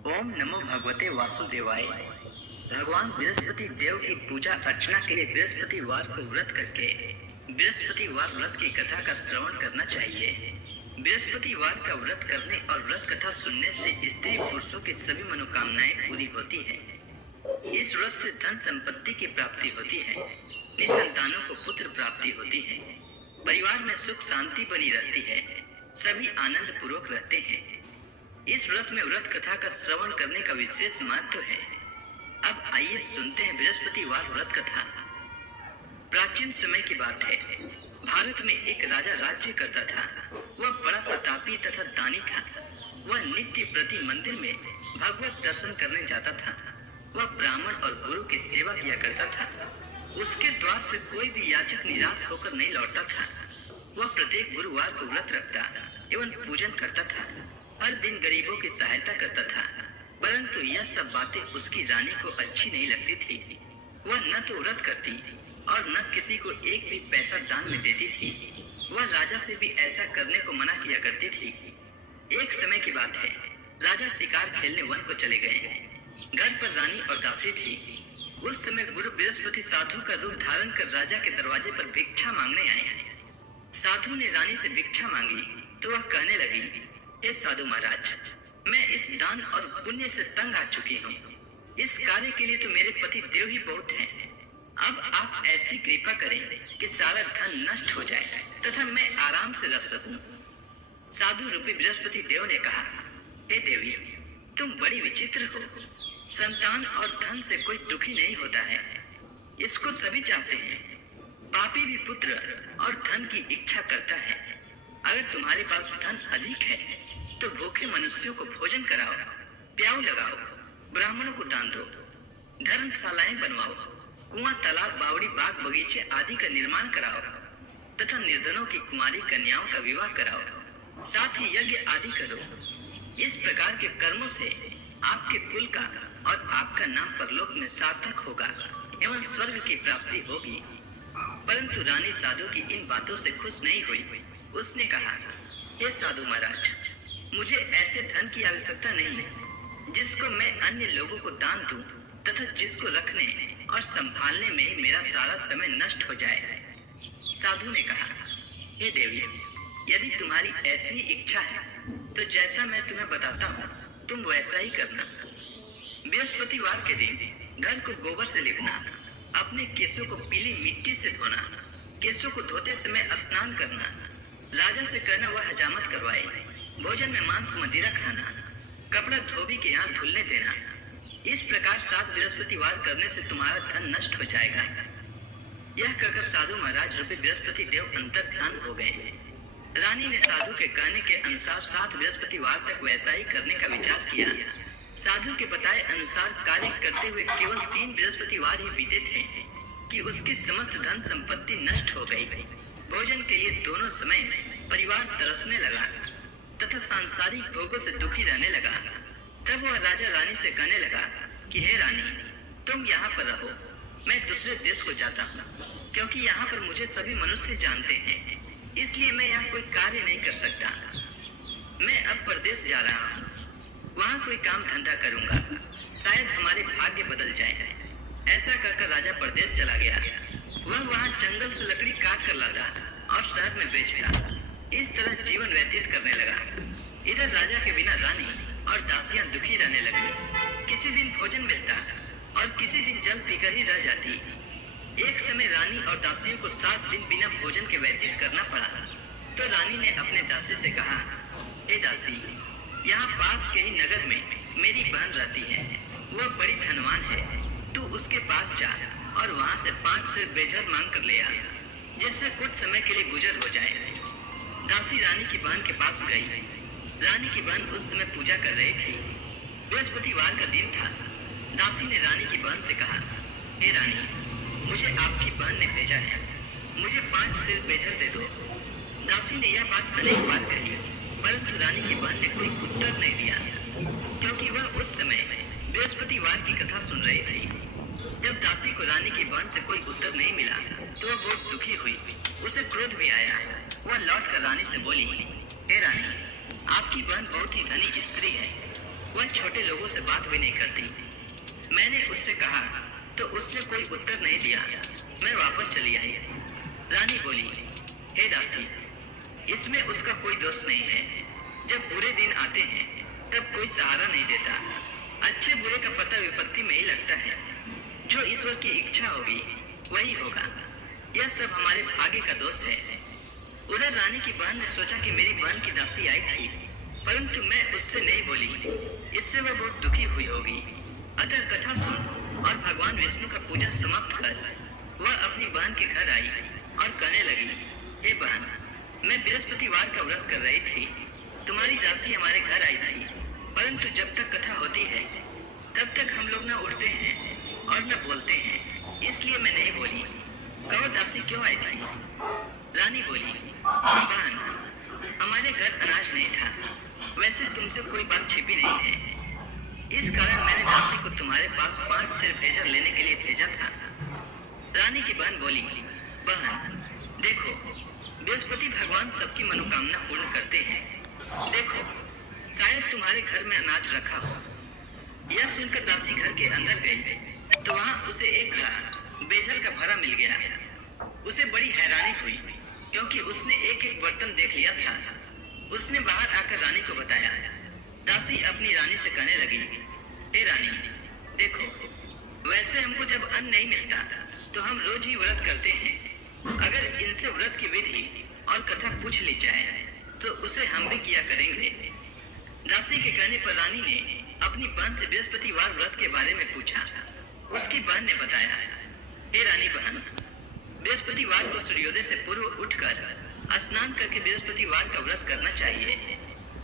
ओम नमो भगवते वासुदेवाय। भगवान बृहस्पति देव की पूजा अर्चना के लिए बृहस्पतिवार को व्रत करके बृहस्पतिवार व्रत की कथा का श्रवण करना चाहिए। बृहस्पतिवार का व्रत करने और व्रत कथा सुनने से स्त्री पुरुषों की सभी मनोकामनाएं पूरी होती है। इस व्रत से धन संपत्ति की प्राप्ति होती है, निसंतानों को पुत्र प्राप्ति होती है, परिवार में सुख शांति बनी रहती है, सभी आनंद पूर्वक रहते हैं। इस व्रत में व्रत कथा का श्रवण करने का विशेष महत्व है। अब आइए सुनते हैं बृहस्पतिवार व्रत कथा। प्राचीन समय की बात है। भारत में एक राजा राज्य करता था। वह बड़ा प्रतापी तथा दानी था। वह नित्य प्रति मंदिर में भगवत दर्शन करने जाता था। वह ब्राह्मण और गुरु की सेवा किया करता था। उसके द्वार से कोई भी याचक निराश होकर नहीं लौटता था। वह प्रत्येक गुरुवार को व्रत रखता एवं पूजन करता था। हर दिन गरीबों की सहायता करता था, परंतु यह सब बातें उसकी रानी को अच्छी नहीं लगती थी। वह न तो व्रत करती और न किसी को एक भी पैसा दान में देती थी। वह राजा से भी ऐसा करने को मना किया करती थी। एक समय की बात है। राजा शिकार खेलने वन को चले गए। घर पर रानी और दासी थी। उस समय गुरु बृहस्पति साधु का रूप धारण कर राजा के दरवाजे पर भिक्षा मांगने आए। साधु ने रानी से भिक्षा मांगी तो वह कहने लगी, हे साधु महाराज, मैं इस दान और पुण्य से तंग आ चुकी हूँ। इस कार्य के लिए तो मेरे पति देव ही बहुत हैं। अब आप ऐसी कृपा करें कि सारा धन नष्ट हो जाए तथा मैं आराम से रह सकूं। साधु रूपी बृहस्पति देव ने कहा, हे देवी, तुम बड़ी विचित्र हो। संतान और धन से कोई दुखी नहीं होता है, इसको सभी चाहते हैं। पापी भी पुत्र और धन की इच्छा करता है। अगर तुम्हारे पास धन अधिक है तो भूखे मनुष्यों को भोजन कराओ, प्याऊ लगाओ, ब्राह्मणों को दान दो, धर्मशालाएं बनवाओ, कुआं, तालाब, बावड़ी, बाग, बगीचे आदि का निर्माण कराओ तथा निर्धनों की कुमारी कन्याओं का विवाह कराओ, साथ ही यज्ञ आदि करो। इस प्रकार के कर्मों से आपके कुल का और आपका नाम परलोक में सार्थक होगा एवं स्वर्ग की प्राप्ति होगी। परंतु रानी साधु की इन बातों से खुश नहीं हुई। उसने कहा, हे साधु महाराज, मुझे ऐसे धन की आवश्यकता नहीं जिसको मैं अन्य लोगों को दान दूं तथा जिसको रखने और संभालने में मेरा सारा समय नष्ट हो जाए। साधु ने कहा, हे देवी, यदि तुम्हारी ऐसी इच्छा है तो जैसा मैं तुम्हें बताता हूँ तुम वैसा ही करना। बृहस्पतिवार के दिन घर को गोबर से लिपना, अपने केसों को पीली मिट्टी से धोना, केसों को धोते समय स्नान करना, राजा से कहना वह हजामत करवाए, भोजन में मांस मदिरा खाना, कपड़ा धोबी के यहाँ धुलने देना। इस प्रकार 7 बृहस्पतिवार करने से तुम्हारा धन नष्ट हो जाएगा। यह कहकर साधु महाराज रूपी बृहस्पति देव अंतर ध्यान हो गए। रानी ने साधु के कहने के अनुसार 7 बृहस्पतिवार तक वैसा ही करने का विचार किया। साधु के बताए अनुसार कार्य करते हुए केवल 3 बृहस्पतिवार ही बीते थे कि उसकी समस्त धन संपत्ति नष्ट हो गई। भोजन के लिए दोनों समय परिवार तरसने लगा तथा सांसारिक भोगों से दुखी रहने लगा। तब वह राजा रानी से कहने लगा कि हे रानी, तुम यहाँ पर रहो, मैं दूसरे देश को जाता हूँ, क्योंकि यहाँ पर मुझे सभी मनुष्य जानते हैं, इसलिए मैं यहाँ कोई कार्य नहीं कर सकता। मैं अब परदेश जा रहा हूँ, वहाँ कोई काम धंधा करूँगा, शायद हमारे भाग्य बदल जाए। ऐसा कहकर राजा परदेश चला गया। वह वहाँ जंगल से लकड़ी काट कर लाता और शहर में बेचता। इस तरह जीवन व्यतीत करने लगा। इधर राजा के बिना रानी और दासियां दुखी रहने लगी। किसी दिन भोजन मिलता और किसी दिन जल पीकर ही रह जाती। एक समय रानी और दासियों को 7 दिन बिना भोजन के व्यतीत करना पड़ा। तो रानी ने अपने दासी से कहा, हे दासी, यहाँ पास के ही नगर में मेरी बहन रहती है। वह बड़ी धनवान है। तू उसके पास जा और वहाँ से 5 सेर बेझर मांग कर ले आ, जिससे कुछ समय के लिए गुजर हो जाए। दासी रानी की बहन के पास गई। रानी की बहन उस समय पूजा कर रही थी। बृहस्पतिवार का दिन था। दासी ने रानी की बहन से कहा, हे रानी, मुझे आपकी बहन ने भेजा है, मुझे 5 सेर बेझर दे दो। दासी ने यह बात अनेक बार कही, परंतु रानी की बहन ने कोई उत्तर नहीं दिया, क्योंकि वह उस समय बृहस्पतिवार की कथा सुन रही थी। जब दासी को रानी की बहन से कोई उत्तर नहीं मिला तो वह बहुत दुखी हुई। उसे क्रोध भी आया। वह लौटकर रानी से बोली, हे रानी, आपकी बहन बहुत ही धनी स्त्री है। वह छोटे लोगों से बात भी नहीं करती। मैंने उससे कहा तो उसने कोई उत्तर नहीं दिया। मैं वापस चली आई। रानी बोली, हे दासी, इसमें उसका कोई दोष नहीं है। जब बुरे दिन आते हैं तब कोई सहारा नहीं देता। अच्छे बुरे का पता विपत्ति में ही लगता है। जो ईश्वर की इच्छा होगी वही होगा। यह सब हमारे भाग्य का दोष है। उधर रानी की बहन ने सोचा कि मेरी बहन की दासी आई थी, परंतु मैं उससे नहीं बोली। इससे वह बहुत दुखी हुई होगी। अतः कथा सुन और भगवान विष्णु का पूजन समाप्त कर वह अपनी बहन के घर आई और कहने लगी, हे बहन, मैं बृहस्पतिवार का व्रत कर रही थी। तुम्हारी दासी हमारे घर आई थी, परंतु जब तक कथा होती है तब तक हम लोग न उठते हैं और न बोलते हैं, इसलिए मैं नहीं बोली। कहो दासी क्यों आई थी? रानी बोली, बहन, हमारे घर अनाज नहीं था। वैसे तुमसे कोई बात छिपी नहीं है। इस कारण मैंने दासी को तुम्हारे पास 5 सेर फेजर लेने के लिए भेजा था। रानी की बहन बोली, बहन देखो, बृहस्पति भगवान सबकी मनोकामना पूर्ण करते हैं। देखो, शायद तुम्हारे घर में अनाज रखा हो। यह सुनकर दासी घर के अंदर गई तो वहाँ उसे एक घड़ा बेजल का भरा मिल गया। उसे बड़ी हैरानी हुई क्योंकि उसने एक एक बर्तन देख लिया था। उसने बाहर आकर रानी को बताया। दासी अपनी रानी से कहने लगी, हे रानी, देखो, वैसे हमको जब अन्न नहीं मिलता तो हम रोज ही व्रत करते हैं। अगर इनसे व्रत की विधि और कथा पूछ ली जाए तो उसे हम भी किया करेंगे। दासी के कहने पर रानी ने अपनी बहन से बृहस्पतिवार व्रत के बारे में पूछा। उसकी बहन ने बताया, हे रानी बहन, बृहस्पतिवार को सूर्योदय से पूर्व उठकर स्नान करके बृहस्पतिवार का व्रत करना चाहिए,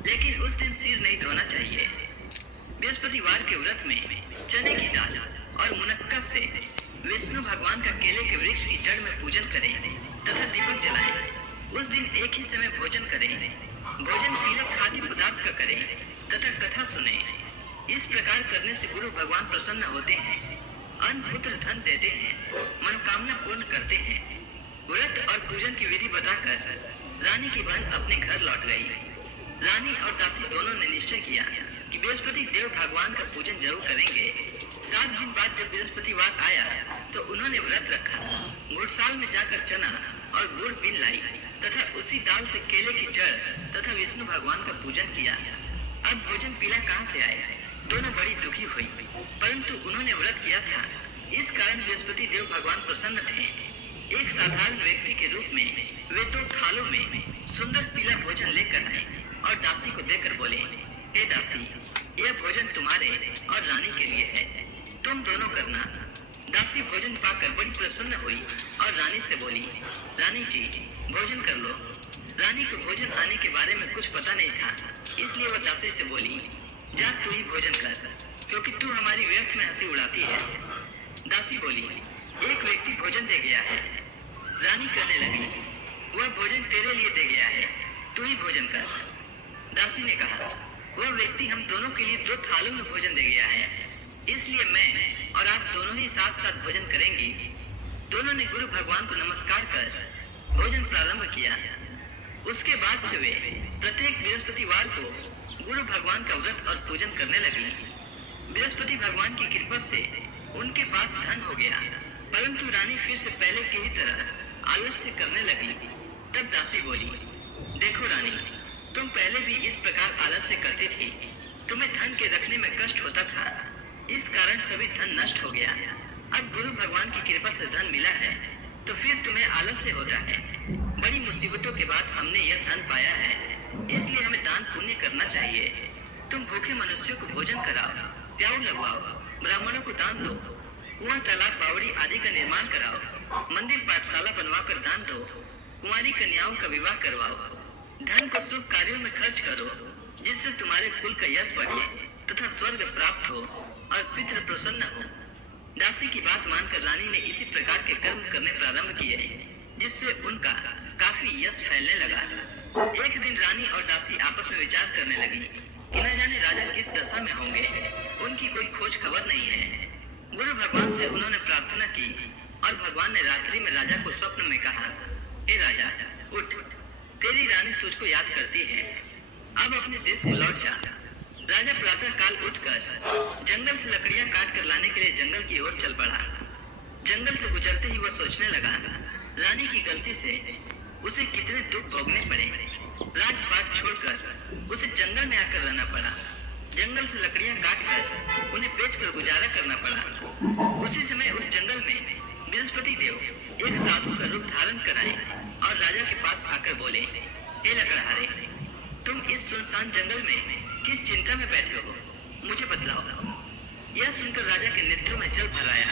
लेकिन उस दिन सिर नहीं धोना चाहिए। बृहस्पतिवार के व्रत में चने की दाल और मुनक्का से विष्णु भगवान का केले के वृक्ष की जड़ में पूजन करें तथा दीपक जलाएं। उस दिन एक ही समय भोजन करें। भोजन पीले खाद्य पदार्थ का करें तथा कथा सुने। इस प्रकार करने से गुरु भगवान प्रसन्न होते हैं, अन्न पुत्र धन देते हैं, मनोकामना पूर्ण करते हैं। व्रत और पूजन की विधि बताकर रानी की बहन अपने घर लौट गई। रानी और दासी दोनों ने निश्चय किया कि बृहस्पति देव भगवान का पूजन जरूर करेंगे। 7 दिन बाद जब बृहस्पतिवार आया तो उन्होंने व्रत रखा। गुड़साल में जाकर चना और गुड़ बीन लाई तथा उसी दाल से केले की जड़ तथा विष्णु भगवान का पूजन किया। अब भोजन पीला कहाँ से आया? दोनों बड़ी दुखी हुई, परंतु उन्होंने व्रत किया था, इस कारण बृहस्पति देव भगवान प्रसन्न थे। एक साधारण व्यक्ति के रूप में वे 2 थालों में सुंदर पीला भोजन लेकर आए और दासी को देकर बोले, हे दासी, यह भोजन तुम्हारे और रानी के लिए है, तुम दोनों करना। दासी भोजन पाकर बड़ी प्रसन्न हुई और रानी से बोली, रानी जी, भोजन कर लो। रानी को भोजन आने के बारे में कुछ पता नहीं था, इसलिए वह दासी से बोली, जा तू ही भोजन कर, क्योंकि तू हमारी व्यर्थ में हंसी उड़ाती है। दासी बोली, एक व्यक्ति भोजन दे गया है। रानी कहने लगी, वह भोजन तेरे लिए दे गया है, तू ही भोजन कर। दासी ने कहा, वह व्यक्ति हम दोनों के लिए 2 थालों में भोजन दे गया है, इसलिए मैं और आप दोनों ही साथ साथ भोजन करेंगे। दोनों ने गुरु भगवान को नमस्कार कर भोजन प्रारंभ किया। उसके बाद से वे प्रत्येक बृहस्पतिवार को गुरु भगवान का व्रत और पूजन करने लगी। बृहस्पति भगवान की कृपा से उनके पास धन हो गया, परंतु रानी फिर से पहले की ही तरह आलस्य करने लगी। तब दासी बोली, देखो रानी, तुम पहले भी इस प्रकार आलस्य करती थी। तुम्हें धन के रखने में कष्ट होता था, इस कारण सभी धन नष्ट हो गया। अब गुरु भगवान की कृपा से धन मिला है तो फिर तुम्हें आलस्य होता है। बड़ी मुसीबतों के बाद हमने यह धन पाया है, इसलिए हमें दान पुण्य करना चाहिए। तुम भूखे मनुष्यों को भोजन कराओ, प्याऊ लगवाओ, ब्राह्मणों को दान दो, कुआं तालाब बावड़ी आदि का निर्माण कराओ, मंदिर पाठशाला बनवाकर दान दो, कुंवारी कन्याओं का विवाह करवाओ। धन को शुभ कार्यों में खर्च करो, जिससे तुम्हारे कुल का यश बढ़े तथा स्वर्ग प्राप्त हो और पितृ प्रसन्न हो। दासी की बात मानकर रानी ने इसी प्रकार के कर्म करने प्रारंभ किए, जिससे उनका काफी यश फैलने लगा। एक दिन रानी और दासी आपस में विचार करने लगी कि न जाने राजा किस दशा में होंगे, उनकी कोई खोज खबर नहीं है। गुरु भगवान से उन्होंने प्रार्थना की और भगवान ने रात्रि में राजा को स्वप्न में कहा, हे राजा, उठ, तेरी रानी तुझको याद करती है, अब अपने देश को लौट जा। राजा प्रातः काल उठकर जंगल से लकड़ियां काट कर लाने के लिए जंगल की ओर चल पड़ा। जंगल से गुजरते ही वह सोचने लगा, रानी की गलती से उसे कितने दुख भोगने पड़े। राजपाट छोड़कर उसे जंगल में आकर रहना पड़ा। जंगल से लकड़ियां काटकर उन्हें बेचकर गुजारा करना पड़ा। उसी समय उस जंगल में बृहस्पति देव एक साधु का रूप धारण कर आए और राजा के पास आकर बोले, हे लकड़हारे, तुम इस सुनसान जंगल में किस चिंता में बैठे हो, मुझे बतलाओ। यह सुनकर राजा के नेत्रों में जल भर आया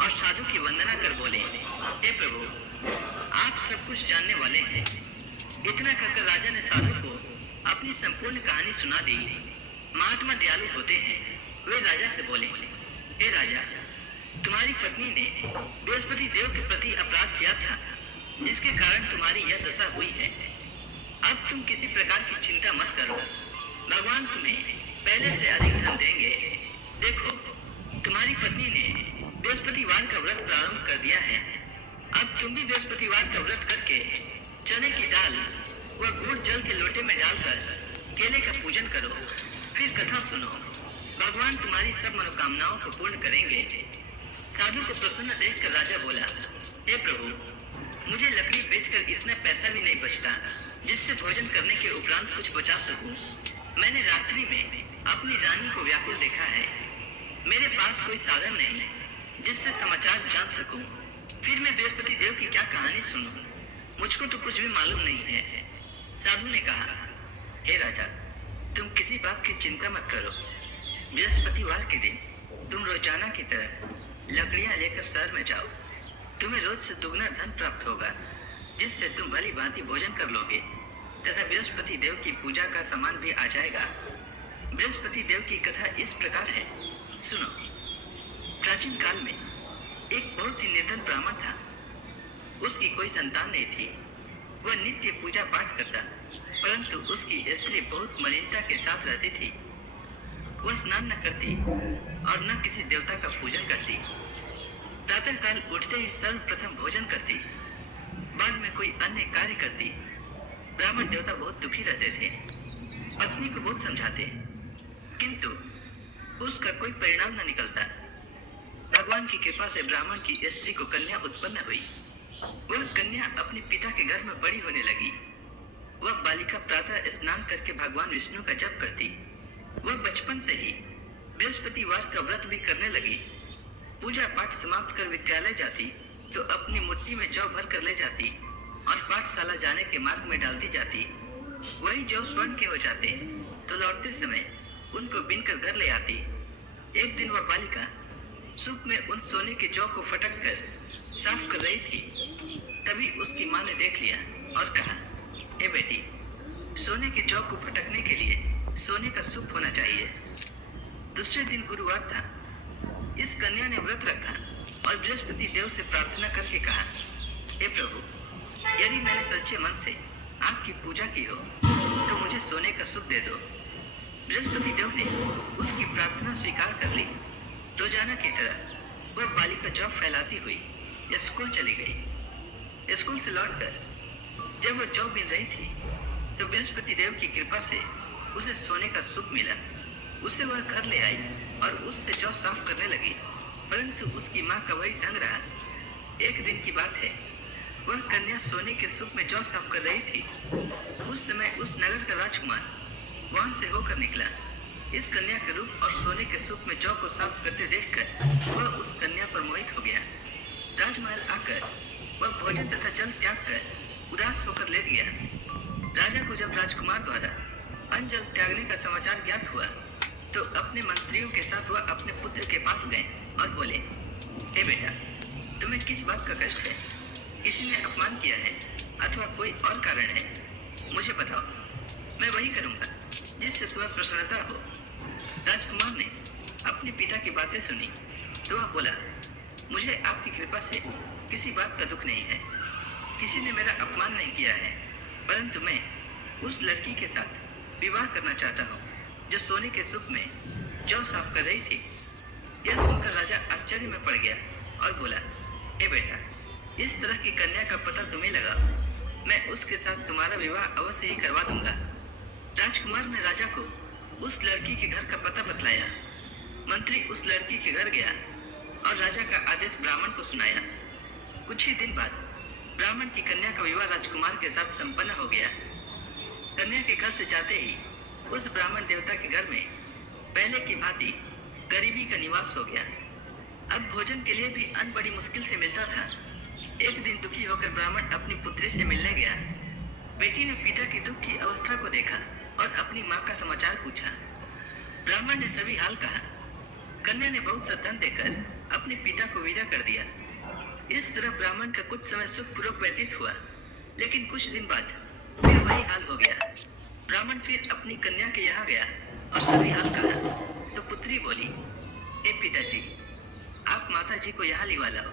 और साधु की वंदना कर बोले, हे प्रभु, आप सब कुछ जानने वाले हैं। इतना कहकर राजा ने साधु को अपनी संपूर्ण कहानी सुना दी। महात्मा दयालु होते हैं। वे राजा से बोले, हे राजा, तुम्हारी पत्नी ने बृहस्पति देव के प्रति अपराध किया था, जिसके कारण तुम्हारी यह दशा हुई है। अब तुम किसी प्रकार की चिंता मत करो, भगवान तुम्हें पहले से अधिक धन देंगे। देखो, तुम्हारी पत्नी ने बृहस्पतिवार का व्रत प्रारंभ कर दिया है। अब तुम भी बृहस्पतिवार का व्रत करके चने की दाल व गुड़ जल के लोटे में डालकर केले का पूजन करो, फिर कथा सुनो। भगवान तुम्हारी सब मनोकामनाओं को पूर्ण करेंगे। साधु को प्रसन्न देखकर राजा बोला, हे प्रभु, मुझे लकड़ी बेचकर इतना पैसा भी नहीं बचता जिससे भोजन करने के उपरांत कुछ बचा सकूं। मैंने रात्रि में अपनी रानी को व्याकुल देखा है। मेरे पास कोई साधन नहीं जिससे समाचार जान सकूं। फिर मैं बृहस्पति देव की क्या कहानी सुनूं? मुझको तो कुछ भी मालूम नहीं है। साधु ने कहा, हे राजा, तुम किसी बात की चिंता मत करो। बृहस्पतिवार के दिन तुम रोजाना की तरह लकड़ियां लेकर शहर में जाओ। तुम्हें रोज से दुगना धन प्राप्त होगा, जिससे तुम भली भांति भोजन कर लोगे तथा बृहस्पति देव की पूजा का सामान भी आ जाएगा। बृहस्पति देव की कथा इस प्रकार है, सुनो। प्राचीन काल में एक बहुत ही निर्धन ब्राह्मण था। उसकी कोई संतान नहीं थी। वह नित्य पूजा पाठ करता, परंतु उसकी स्त्री बहुत मलिनता के साथ रहती थी। वह स्नान न करती और न किसी देवता का पूजन करती। प्रातः काल उठते ही सर्वप्रथम भोजन करती, बाद में कोई अन्य कार्य करती। ब्राह्मण देवता बहुत दुखी रहते थे। पत्नी को बहुत समझाते, किंतु उसका कोई परिणाम न निकलता। भगवान की कृपा से ब्राह्मण की स्त्री को कन्या उत्पन्न हुई। वह कन्या अपने पिता के घर में बड़ी होने लगी। वह बालिका प्रातः स्नान करके भगवान विष्णु का जप करती। वह बचपन से ही बृहस्पतिवार का व्रत भी करने लगी। पूजा पाठ समाप्त कर विद्यालय जाती तो अपनी मुट्ठी में जौ भर कर ले जाती और पाठशाला जाने के मार्ग में डालती जाती। वही जौ स्वर्ण के हो जाते तो लौटते समय उनको बीन कर घर ले आती। एक दिन वह बालिका सूप में उन सोने के जौ को फटक कर साफ कर रही थी। तभी उसकी माँ ने देख लिया और कहा, हे बेटी, सोने के जौ को फटकने के लिए सोने का सूप होना चाहिए। दूसरे दिन गुरुवार था। इस कन्या ने व्रत रखा और बृहस्पति देव से प्रार्थना करके कहा, हे प्रभु, यदि मैंने सच्चे मन से आपकी पूजा की हो तो मुझे सोने का सूप दे दो। बृहस्पति देव ने उसकी प्रार्थना स्वीकार कर ली। रोजाना की तरह वह बालिका जौ फैलाती हुई स्कूल चली गई। स्कूल से लौटकर जब वह जौ बीन रही थी तो बृहस्पति देव की कृपा से उसे सोने का सूप मिला। उसे वह घर ले आई और उससे जौ साफ करने लगी, परंतु उसकी माँ का वही ढंग रहा। एक दिन की बात है, वह कन्या सोने के सूप में जौ साफ कर रही थी। उस समय उस नगर का राजकुमार वहां से होकर निकला। इस कन्या के रूप और सोने के सूप में जौ को साफ करते देखकर वह उस कन्या पर मोहित हो गया। राजमहल आकर वह भोजन तथा जल त्याग कर उदास होकर लेट गया। राजा को जब राजकुमार द्वारा अन्न जल त्यागने का समाचार ज्ञात हुआ तो अपने मंत्रियों के साथ वह अपने पुत्र के पास गए और बोले, हे बेटा, तुम्हें किस बात का कष्ट है? किसी ने अपमान किया है अथवा कोई और कारण है? मुझे बताओ, मैं वही करूंगा जिससे तुम्हें प्रसन्नता हो। राजकुमार ने अपने पिता की बातें सुनी तो वह बोला, मुझे आपकी कृपा से किसी बात का दुख नहीं है। किसी ने मेरा अपमान नहीं किया है, परंतु मैं उस लड़की के साथ विवाह करना चाहता हूँ जो सोने के सूप में जौ साफ कर रही थी। यह सुनकर राजा आश्चर्य में पड़ गया और बोला, हे बेटा, इस तरह की कन्या का पता तुम्हें लगा, मैं उसके साथ तुम्हारा विवाह अवश्य ही करवा दूंगा। राजकुमार ने राजा को उस लड़की के घर का पता बतलाया। मंत्री उस लड़की के घर गया और राजा का आदेश ब्राह्मण को सुनाया। कुछ ही दिन बाद ब्राह्मण की कन्या का विवाह राजकुमार के साथ संपन्न हो गया। कन्या के घर से जाते ही उस ब्राह्मण देवता के घर में पहले की भांति गरीबी का निवास हो गया। अब भोजन के लिए भी अन्न बड़ी मुश्किल से मिलता था। एक दिन दुखी होकर ब्राह्मण अपनी पुत्री से मिलने गया। बेटी ने पिता की दुख की अवस्था को देखा और अपनी माँ का समाचार पूछा। ब्राह्मण ने सभी हाल कहा। कन्या ने बहुत सा धन देकर अपने पिता को विदा कर दिया। इस तरह ब्राह्मण का कुछ समय सुखपूर्वक व्यतीत हुआ, लेकिन कुछ दिन बाद फिर वही हाल हो गया। ब्राह्मण फिर अपनी कन्या के यहाँ गया और सभी हाल कहा तो पुत्री बोली, हे पिताजी, आप माता जी को यहाँ लिवा लाओ।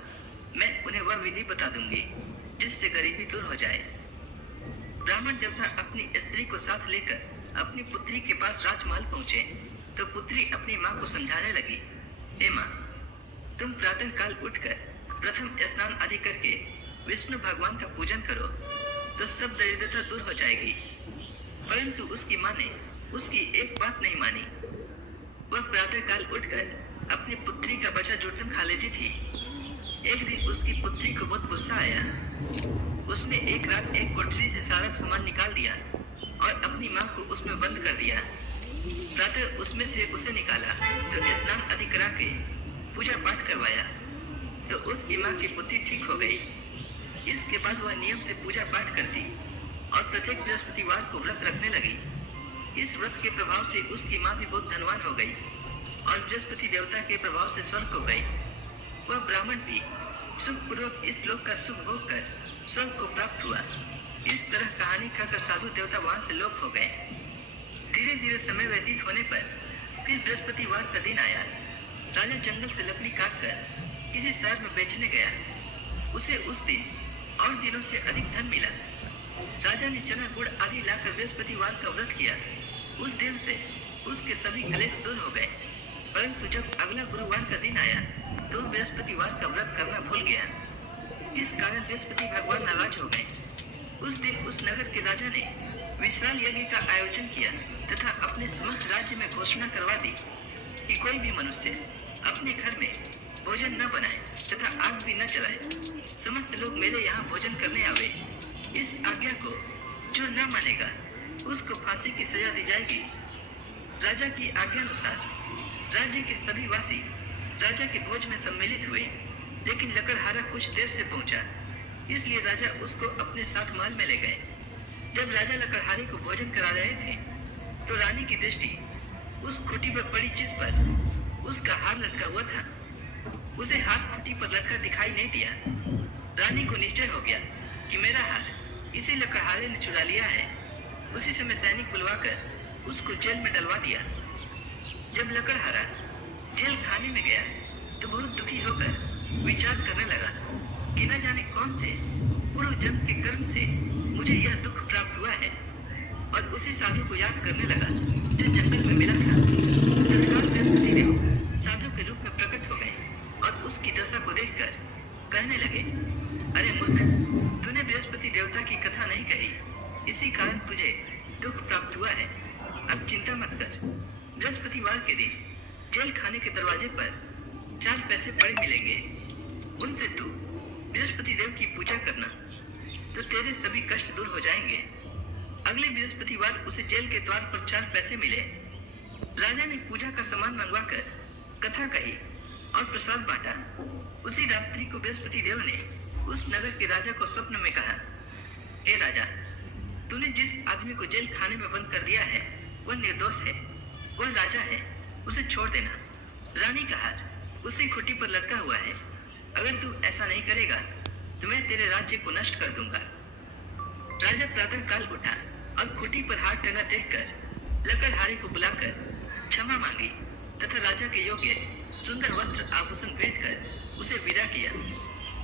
मैं उन्हें वह विधि बता दूंगी जिससे गरीबी दूर हो जाए। ब्राह्मण देवता अपनी स्त्री को साथ लेकर अपनी पुत्री के पास राजमहल पहुंचे तो पुत्री अपनी माँ को समझाने लगी, हे माँ, तुम प्रातः काल उठकर प्रथम स्नान आदि करके विष्णु भगवान का पूजन करो तो सब दरिद्रता दूर हो जाएगी। परंतु उसकी माँ ने उसकी एक बात नहीं मानी। वह प्रातः काल उठकर अपनी पुत्री का बचा जुटन खा लेती थी। एक दिन उसकी पुत्री को बहुत गुस्सा आया। उसने एक रात एक कोठरी से सारा सामान निकाल दिया और अपनी माँ को उसमें बंद कर दिया। प्रातः उसमें से उसे निकाला तो स्नान आदि करा के पूजा पाठ करवाया तो उसकी माँ की बुद्धि ठीक हो गई। इसके बाद वह नियम से पूजा पाठ करती और प्रत्येक बृहस्पतिवार को व्रत रखने लगी। इस व्रत के प्रभाव से उसकी माँ भी बहुत धनवान हो गई और बृहस्पति देवता के प्रभाव से स्वर्ग हो गई। वह ब्राह्मण भी सुखपूर्वक इस लोक का सुख भोग कर स्वर्ग को प्राप्त हुआ। इस तरह कहानी कहकर साधु देवता वहां से लोप हो गए। धीरे धीरे समय व्यतीत होने पर फिर बृहस्पतिवार का दिन आया। राजा जंगल से लकड़ी काट कर किसी शहर में बेचने गया। उसे उस दिन और दिनों से अधिक धन मिला। राजा ने चना गुड़ आदि लाकर बृहस्पतिवार का व्रत किया। उस दिन से उसके सभी क्लेश दूर हो गए। परंतु जब अगला गुरुवार का दिन आया तो बृहस्पतिवार का व्रत करना भूल गया। इस कारण बृहस्पति भगवान नाराज हो गए। उस दिन उस नगर के राजा ने विशाल यज्ञ का आयोजन किया तथा अपने समस्त राज्य में घोषणा करवा दी कि कोई भी मनुष्य अपने घर में भोजन न बनाए तथा आग भी न जलाए। समस्त लोग मेरे यहाँ भोजन करने आवे। इस आज्ञा को जो न मानेगा उसको फांसी की सजा दी जाएगी। राजा की आज्ञा अनुसार राज्य के सभी वासी राजा के भोज में सम्मिलित हुए, लेकिन लकड़हारा कुछ देर से पहुंचा, इसलिए राजा उसको अपने साथ महल में ले गए। जब राजा लकड़हारे को भोजन करा रहे थे तो रानी की दृष्टि उस खूंटी पर पड़ी जिस पर उसका हार लटका हुआ था। उसे हार खूंटी पर लटका दिखाई नहीं दिया। रानी को निश्चय हो गया कि मेरा हार इसी लकड़हारे ने चुरा लिया है। उसी समय सैनिक बुलवाकर उसको जेल में डलवा दिया। जब लकड़हारा जेल खाने में गया तो बहुत दुखी होकर विचार करने लगा कि न जाने कौन से पूर्व जन्म के कर्म से मुझे यह दुख प्राप्त हुआ है, और उसी साधु को याद करने लगा जो जंगल में मिला था। तत्काल बृहस्पति देव साधु के रूप में प्रकट हो गए और उसकी दशा को देखकर कहने लगे, अरे मूर्ख, तूने बृहस्पति देवता की कथा नहीं कही, इसी कारण तुझे दुख प्राप्त हुआ है। अब चिंता मत कर। बृहस्पतिवार के दिन जेल खाने के दरवाजे पर 4 पैसे पड़े मिलेंगे। उनसे तू बृहस्पति देव की पूजा करना तो तेरे सभी कष्ट दूर हो जाएंगे। अगले बृहस्पतिवार उसे जेल के द्वार पर 4 पैसे मिले। राजा ने पूजा का सामान मंगवाकर कथा कही और प्रसाद बांटा। उसी रात्रि को बृहस्पति देव ने उस नगर के राजा को स्वप्न में कहा, हे राजा, तूने जिस आदमी को जेल खाने में बंद कर दिया है वह निर्दोष है, वह राजा है, उसे छोड़ देना। रानी का हार उसी खूंटी पर लटका हुआ है। अगर तू ऐसा नहीं करेगा तो मैं तेरे राज्य को नष्ट कर दूंगा। राजा प्रातः काल उठा और खूंटी पर हार टंगा देखकर लकड़हारे को बुलाकर क्षमा मांगी तथा राजा के योग्य सुंदर वस्त्र आभूषण भेंट कर उसे विदा किया।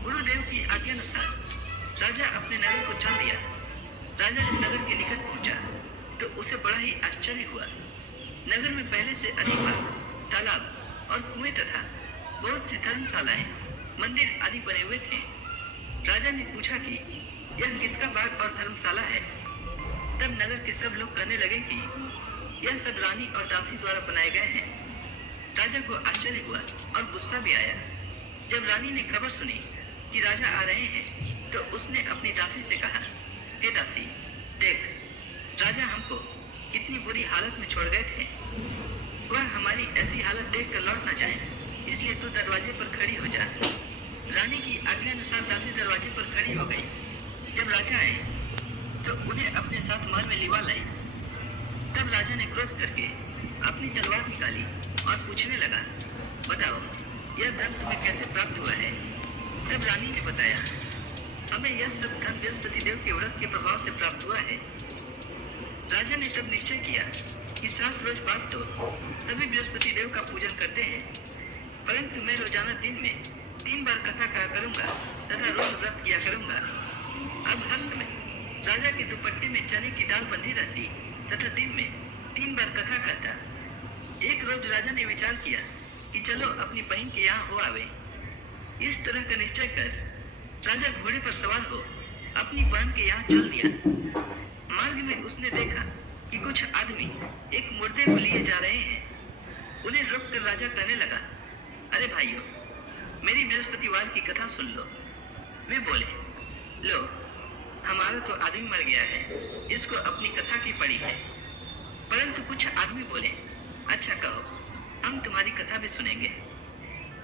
गुरुदेव की आज्ञानुसार राजा अपने नगर को चल दिया। राजा जब नगर के निकट पहुंचा तो उसे बड़ा ही आश्चर्य हुआ। नगर में पहले से अधिक बाग, तालाब और कुएं तथा बहुत सी धर्मशालाएं, मंदिर आदि बने हुए थे। राजा ने पूछा कि यह किसका बाग और धर्मशाला है। तब नगर के सब लोग कहने लगे कि यह सब रानी और दासी द्वारा बनाए गए हैं। राजा को आश्चर्य हुआ और गुस्सा भी आया। जब रानी ने खबर सुनी कि राजा आ रहे हैं तो उसने अपनी दासी से कहा, हे दासी, देख, राजा हमको कितनी बुरी हालत में छोड़ गए थे। वह हमारी ऐसी हालत देखकर लौट न जाए, इसलिए तू दरवाजे पर खड़ी हो जा। रानी की आज्ञा अनुसार दासी दरवाजे पर खड़ी हो गई। जब राजा आए तो उन्हें अपने साथ महल में लिवा लाई। तब राजा ने क्रोध करके अपनी तलवार निकाली और पूछने लगा, बताओ, यह धन तुम्हें कैसे प्राप्त हुआ है? तब रानी ने बताया, हमें यह सब धन बृहस्पति देव के व्रत के प्रभाव से प्राप्त हुआ है। राजा ने तब निश्चय किया कि 7 रोज बाद तो सभी बृहस्पति देव का पूजन करते हैं, परंतु मैं रोजाना दिन में 3 बार कथा कहा करूंगा तथा रोज व्रत किया करूंगा। अब हर समय राजा के दुपट्टे में चने की दाल बंधी रहती तथा दिन में 3 बार कथा करता। एक रोज राजा ने विचार किया कि चलो अपनी बहन के यहाँ हो आवे। इस तरह का निश्चय कर राजा घोड़े पर सवार हो अपनी बहन के यहाँ चल दिया। मार्ग में उसने देखा कि कुछ आदमी एक मुर्दे को लिए जा रहे हैं। उन्हें रोककर राजा कहने लगा, अरे भाइयों, मेरी बृहस्पतिवार की कथा सुन लो। वे बोले, लो, हमारा तो आदमी मर गया है, इसको अपनी कथा की पड़ी है। परंतु कुछ आदमी बोले, अच्छा कहो, हम तुम्हारी कथा भी सुनेंगे।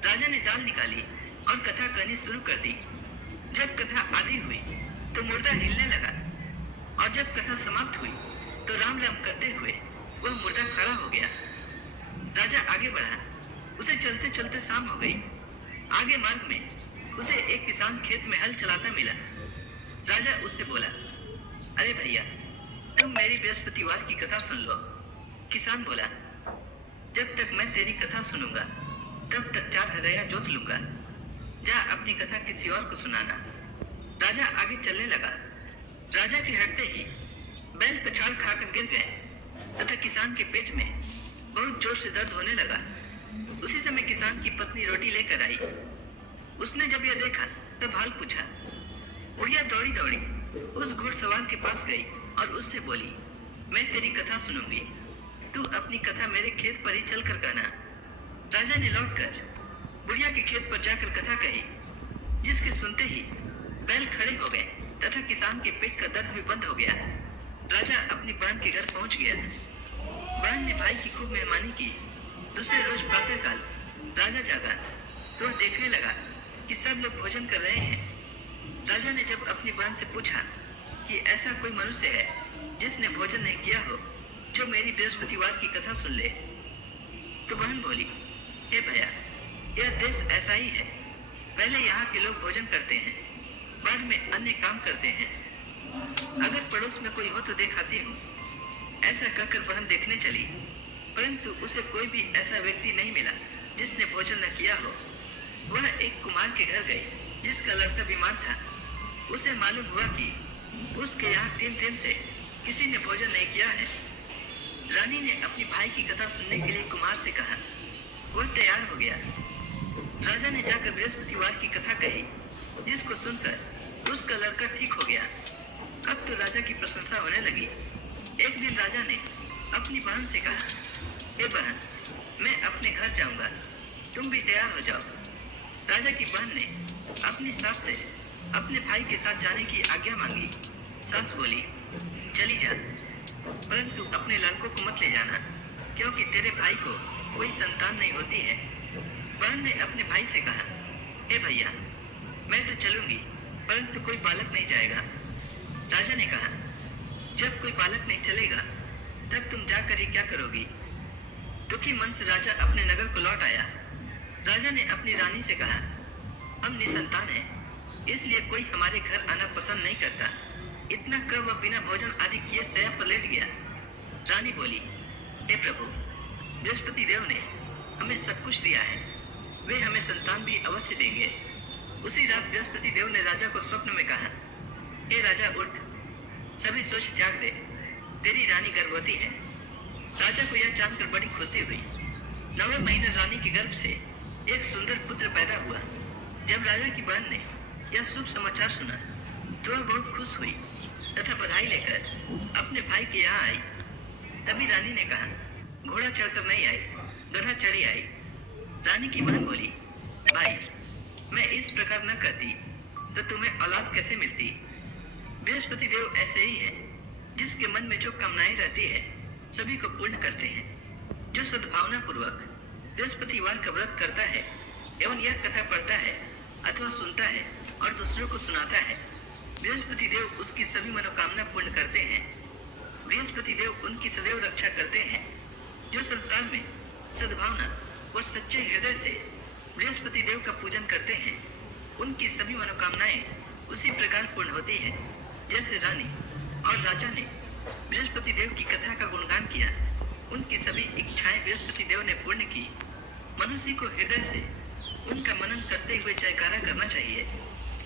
राजा ने दाल निकाली और कथा कहनी शुरू कर दी। जब कथा आधी हुई तो मुर्दा हिलने लगा और जब कथा समाप्त हुई तो राम राम करते हुए वह मुर्दा खड़ा हो गया। राजा आगे बढ़ा। उसे चलते चलते शाम हो गई। आगे मार्ग में उसे एक किसान खेत में हल चलाता मिला। राजा उससे बोला, अरे भैया, तुम मेरी बृहस्पतिवार की कथा सुन लो। किसान बोला, जब तक मैं तेरी कथा सुनूंगा तब तक 4 हरया जोत लूंगा। जा अपनी कथा किसी और को सुनाना। राजा आगे चलने लगा। राजा के हटते ही बैल पछाड़ खाकर गिर गए तथा किसान के पेट में बहुत जोर से दर्द होने लगा। उसी समय किसान की पत्नी रोटी लेकर आई। उसने जब यह देखा तब हाल पूछा। बुढ़िया दौड़ी दौड़ी उस घुड़सवार के पास गई और उससे बोली, मैं तेरी कथा सुनूंगी, तू अपनी कथा मेरे खेत पर ही चल कर कहना। राजा ने लौटकर बुढ़िया के खेत पर जाकर कथा कही, जिसके सुनते ही बैल खड़े हो गए तथा किसान के पेट का दर्द भी बंद हो गया। राजा अपनी बहन के घर पहुंच गया। बहन ने भाई की खूब मेहमानी की। दूसरे रोज प्रातःकाल राजा जागा तो देखने लगा कि सब लोग भोजन कर रहे हैं। राजा ने जब अपनी बहन से पूछा कि ऐसा कोई मनुष्य है जिसने भोजन नहीं किया हो, जो मेरी बृहस्पतिवार की कथा सुन ले, तो बहन बोली, हे भैया, यह देश ऐसा ही है। पहले यहाँ के लोग भोजन करते हैं, बाद में अन्य काम करते हैं। अगर पड़ोस में कोई हो तो दिखाती हूँ। ऐसा कहकर बहन देखने चली, परंतु उसे कोई भी ऐसा व्यक्ति नहीं मिला जिसने भोजन न किया हो। वह एक कुमार के घर गई जिसका लड़का बीमार था। उसे मालूम हुआ कि उसके यहाँ 3 दिन से किसी ने भोजन नहीं किया है। रानी ने अपनी भाई की कथा सुनने के लिए कुमार से कहा। वह तैयार हो गया। राजा ने जाकर बृहस्पतिवार की कथा कही, जिसको सुनकर उसका लड़का ठीक हो गया। अब तो राजा की प्रशंसा होने लगी। एक दिन राजा ने अपनी बहन से कहा, हे बहन, मैं अपने घर जाऊंगा, तुम भी तैयार हो जाओ। राजा की बहन ने अपनी सास से अपने भाई के साथ जाने की आज्ञा मांगी। सास बोली, चली जा, परंतु अपने लड़कों को मत ले जाना, क्योंकि तेरे भाई को कोई संतान नहीं होती है। बहन ने अपने भाई से कहा, हे भैया, मैं तो चलूंगी, परंतु कोई बालक नहीं जाएगा। राजा ने कहा, जब कोई बालक नहीं चलेगा तब तुम जाकर ही क्या करोगी? दुखी मन से राजा अपने नगर को लौट आया। राजा ने अपनी रानी से कहा, हम निसंतान हैं, इसलिए कोई हमारे घर आना पसंद नहीं करता। इतना कर वह बिना भोजन आदि किए शैया पर लेट गया। रानी बोली, हे प्रभु, बृहस्पति देव ने हमें सब कुछ दिया है, वे हमें संतान भी अवश्य देंगे। उसी रात बृहस्पति देव ने राजा को स्वप्न में कहा, हे राजा, उठ, सभी सोच त्याग दे, तेरी रानी गर्भवती है। राजा को यह जानकर बड़ी खुशी हुई। 9वें महीने रानी के गर्भ से एक सुंदर पुत्र पैदा हुआ। जब राजा की बहन ने यह शुभ समाचार सुना तो वह बहुत खुश हुई तथा बधाई लेकर अपने भाई के यहाँ आई। तभी रानी ने कहा, घोड़ा चढ़कर नहीं आई, गधा चढ़ी आई। रानी की बहन बोली, भाई मैं इस प्रकार न करती तो तुम्हें औलाद कैसे मिलती। बृहस्पति देव ऐसे ही है, जिसके मन में जो कामनाएं रहती है सभी को पूर्ण करते हैं। जो सद्भावना पूर्वक बृहस्पतिवार का व्रत करता है एवं यह कथा पढ़ता है अथवा सुनता है और दूसरों को सुनाता है, बृहस्पति देव उसकी सभी मनोकामना पूर्ण करते हैं। बृहस्पति देव उनकी सदैव रक्षा करते हैं। जो संसार में सद्भावना व सच्चे हृदय से बृहस्पति देव का पूजन करते हैं, उनकी सभी मनोकामनाएं उसी प्रकार पूर्ण होती है जैसे रानी और राजा ने बृहस्पति देव की कथा का गुणगान किया। उनकी सभी इच्छाएं बृहस्पति देव ने पूर्ण की। मनुष्य को हृदय से उनका मनन करते हुए जयकारा करना चाहिए।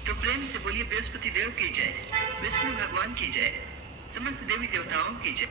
तो प्रेम से बोलिए, बृहस्पति देव की जय, विष्णु भगवान की जय, समस्त देवी देवताओं की जय।